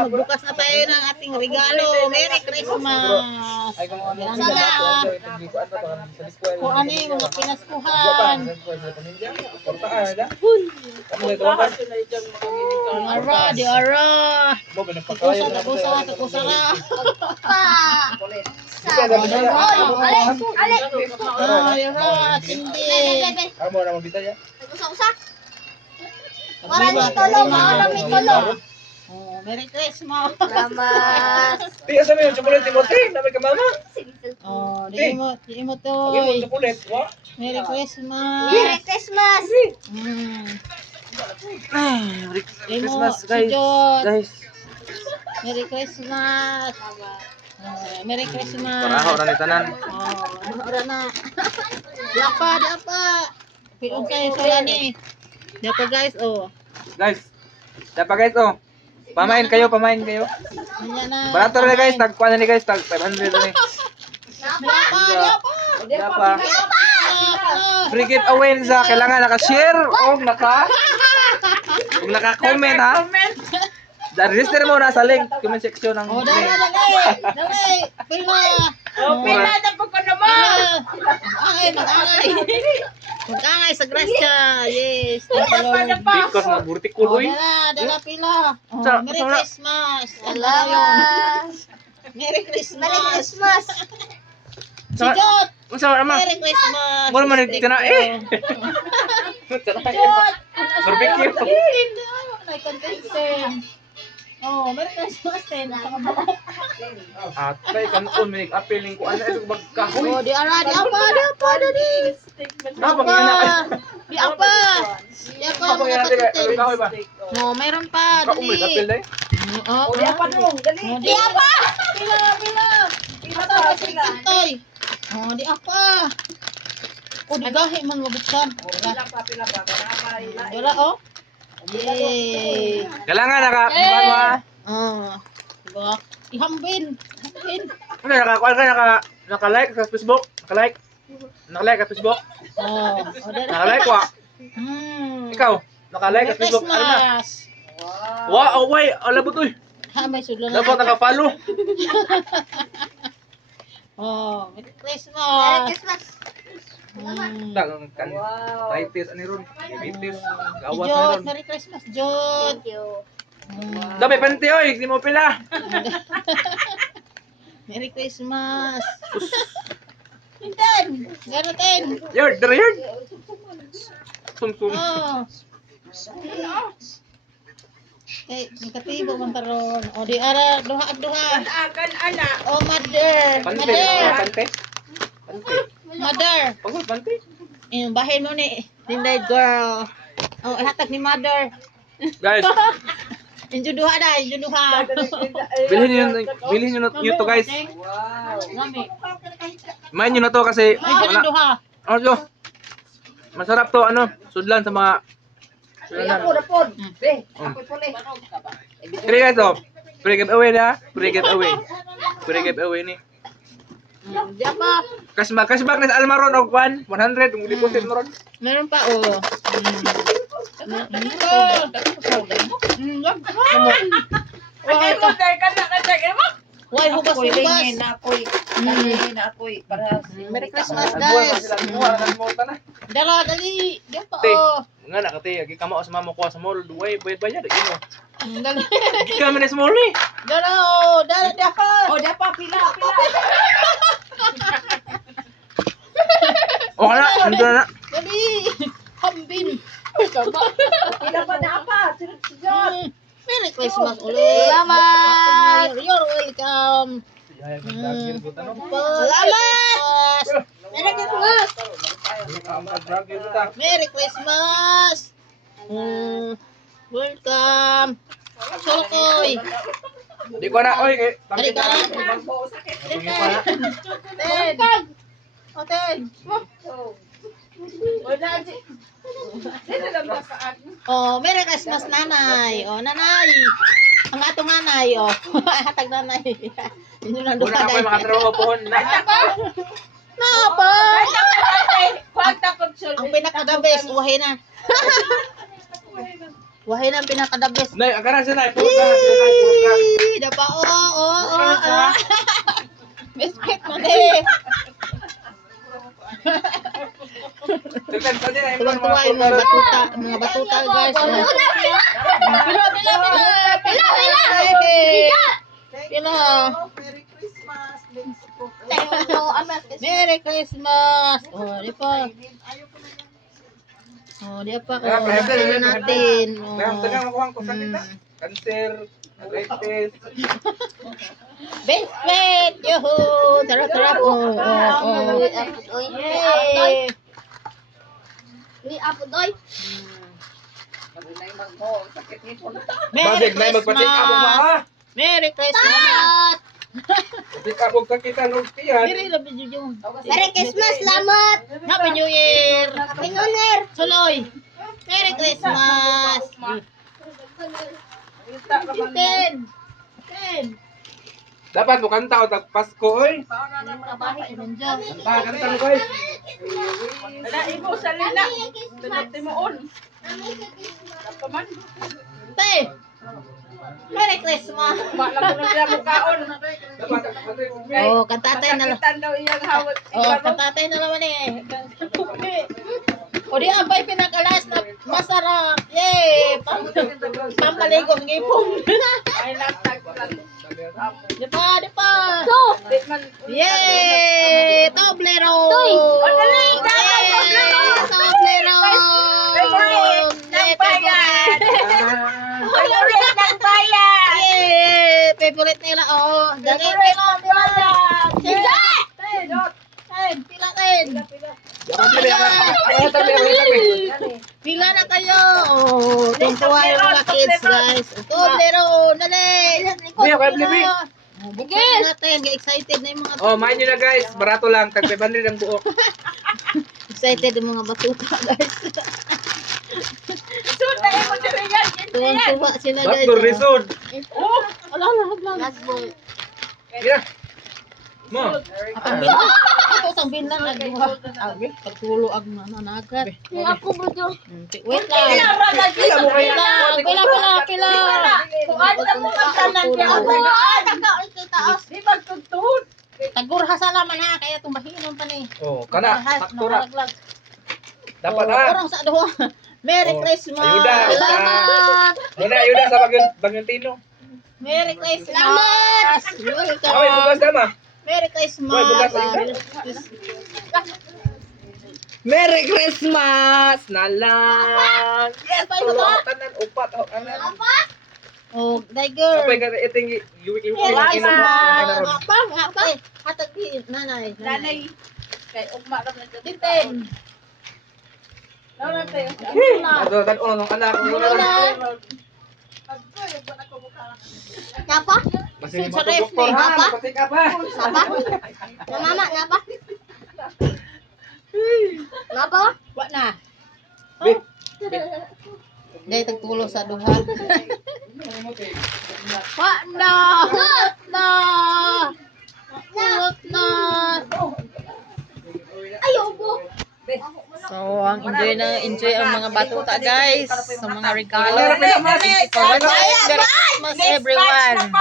magbukas na tayo ng ating regalo. Merry Christmas! Ganda! Kung ano yung mga pinaskuhan. Diara! Takusa ka! Diara! Tindi! Oh, Merry Christmas! Salamat. Tiga sa mga chocolate mo, Ting. Dami ka mama. Oh, di mo to. Lagi mo chocolate, wa? Merry Christmas! Merry Christmas. Mm. Merry Christmas, guys. Jod. Guys. Merry Christmas! Merry Christmas! Paraho ra ni tanan. Oh, ora na. Di apa. Pion kayo so yan eh. Di apa guys, oh. Guys. Dapat guys oh. Pamain kayo. Ayan na. Barato rin guys, tag kuan ni guys, tag 500 ni. Di apa. Dapa. Free giveaway sa kailangan naka-share o naka-comment ha. Register mo na sa link comment section ng Oh, dali. Pila. Oh, Pila na po ko naman. Mag-angay sa grasya. Yes. Thank you, Lord. Because na burtikul Oh, oy. dala pila. Oh, Sa- Merry sa- Christmas. Salamat. Merry Christmas. Merry Christmas. Si Jot. Unsa man? Merry Christmas. Wala man nagtina eh. Barbecue. Hindi ako nai-contention. Oh, Merry Christmas din. At kay kanon may appealing ko ano ito magkahoy. Oh, di apa, dali. Napang ina kay. Di apa Napang ina kay kahoy ba? No, meron pa, Kaumay appeal dali. dai. Oh, Di apa nung, dali. Di apa. Pila. Ata si Toy. Oh, di apa. Oh, di gahi man mabuksan. Wala oh. Yay. Kailangan naka kuan mo. Oh. Diba? Ihambin. Ano naka-kuan ka naka-like sa Facebook? Naka-like sa Facebook? Oh, dali. Naka-like wa. Ikaw, naka-like sa Merry Facebook. Ano na? Christmas. Wow, oh, wait, alabot uy. Ha, may sudlo na. Dapat naka-follow. Oh, Merry Merry Christmas. Christmas. Dagang kan. Taitis ani ron. Bitis. Gawas na Jod, ron. Merry Christmas, Jod. Thank you. Dami panty oy, di mo pila. Merry Christmas. Ten. Gano ten? Yard, dere yard. Sum. Oh. Eh, nakatibo man taron. O di ara duha. Akan anak. Oh, mother. Pante, pante. Mother. Pagod pante. Yung bahin mo ni Tinday girl. Oh, ihatag ni mother. Guys, Injo duha. bilhin niyo na to guys. Gami. Main niyo na to kasi Ay, duha. Ano? Masarap to ano, sudlan sa mga Rapod. Be, Mm. ako puli. Kaya guys oh. Free giveaway na. Free giveaway ni. Di apa. Cashback na sa Almaron og 100 kung deposit mo ron. Meron pa oh. Why hubas. Merry Christmas guys. Dali. Di pa Te, oh. nga nakati agi ka mao sa mama ko sa mall duway bayad ino. Dali. Agi ka man sa mall ni. Dala oh. Dala di apa. Oh, dapat pila. O kana, ando na. Dali. Hambin. Pila pa dapat. Merry Christmas ulit. Salamat. You're welcome. Salamat. Merry Christmas. Merry Christmas. Welcome. Sulkoy. Di ko na oy kay Ari ka. Ten. O, ten. Oh, Merry Christmas, nanay. Oh, nanay. Ang atong nanay, oh. Hatag nanay. Yun lang Una ako makatrabaho pohon na. Napa? Ang pinaka-the best, wahay na. Wahay na ang pinaka-the best. Nay, ang kana sila, puro ka. tuwa yung mga batuta guys. Pila. Merry Christmas. Merry Christmas. Oh, di pa. Oh, di pa ko. Nasaan natin. Oh. Dagang makuha ko sa kita. Cancer, arthritis. Best friend. Yuhu. Tara. Oh. Yay. Merry Basig na magpa-check up mo Christmas. ha. Merry Christmas. Check up og sakita ng tiyan. Merry Christmas. Merry Christmas, salamat. Happy New Year. Happy New Year. Suloy. Merry Christmas. 10. Dapat mo kanta o tag Pasko oy. Nandiyan. Kanta mo guys. Ibo sa lina. Timuon. Te. Merry Christmas. Oh, kantatay na lang. Oh, kantatay na naman eh. O di abay pinakalas na masarap. Yay! Pampaligo ng ipon. Di pa. Yay! Toblerone! Yay! Toblerone! Yay! Favorite nila, oh. Dali, pila. Pila na kayo. Oh, tuntua yung mga kids, guys. Toblerone, dali. Biya, kaya blibi. Buksan natin. Excited na yung mga Oh, main nyo na guys. Barato lang. Tag 500 ang buo. excited yung mga batuta, guys. Tuwang-tuwa sila, guys. Bato resod. Wala. Gina. Mo. Atong binan nagduha. Abi, pagtulo ag nananagat. Ako ba to? Wait lang. Pila. Tagurha sa laman ha, kaya tumbahinon pa ni. Oh, kana. Faktura. Dapat Oh, ha. orang sa duha. Merry Oh, Christmas. ayuda. Salamat. Muna ayuda sa Bagyong Merry Christmas. Salamat. Away, bukas ka ma. Merry Christmas. Uy, bukas ka. Merry Christmas na lang. Yes, tulo ang tanan, upat ang tanan. Oh, Tiger. Apay ka iting yuwik-yuwik. Merry Christmas. Ngapa? Hatag di nanay. Kay ugma ra na Titen. Ato tan ulo ng anak ko. Napa? Masih Sa mo ref doktor ni, ha, apa? patik apa? Napa? Mama, napa? Napa? Wa na. Bit. Dahil tagtulo sa duha. Wa na. Kulot na. Kulot na. Ayaw po. So, enjoy ang mga batuta, guys. Sa mga regalo. Merry Christmas. Merry Christmas, everyone.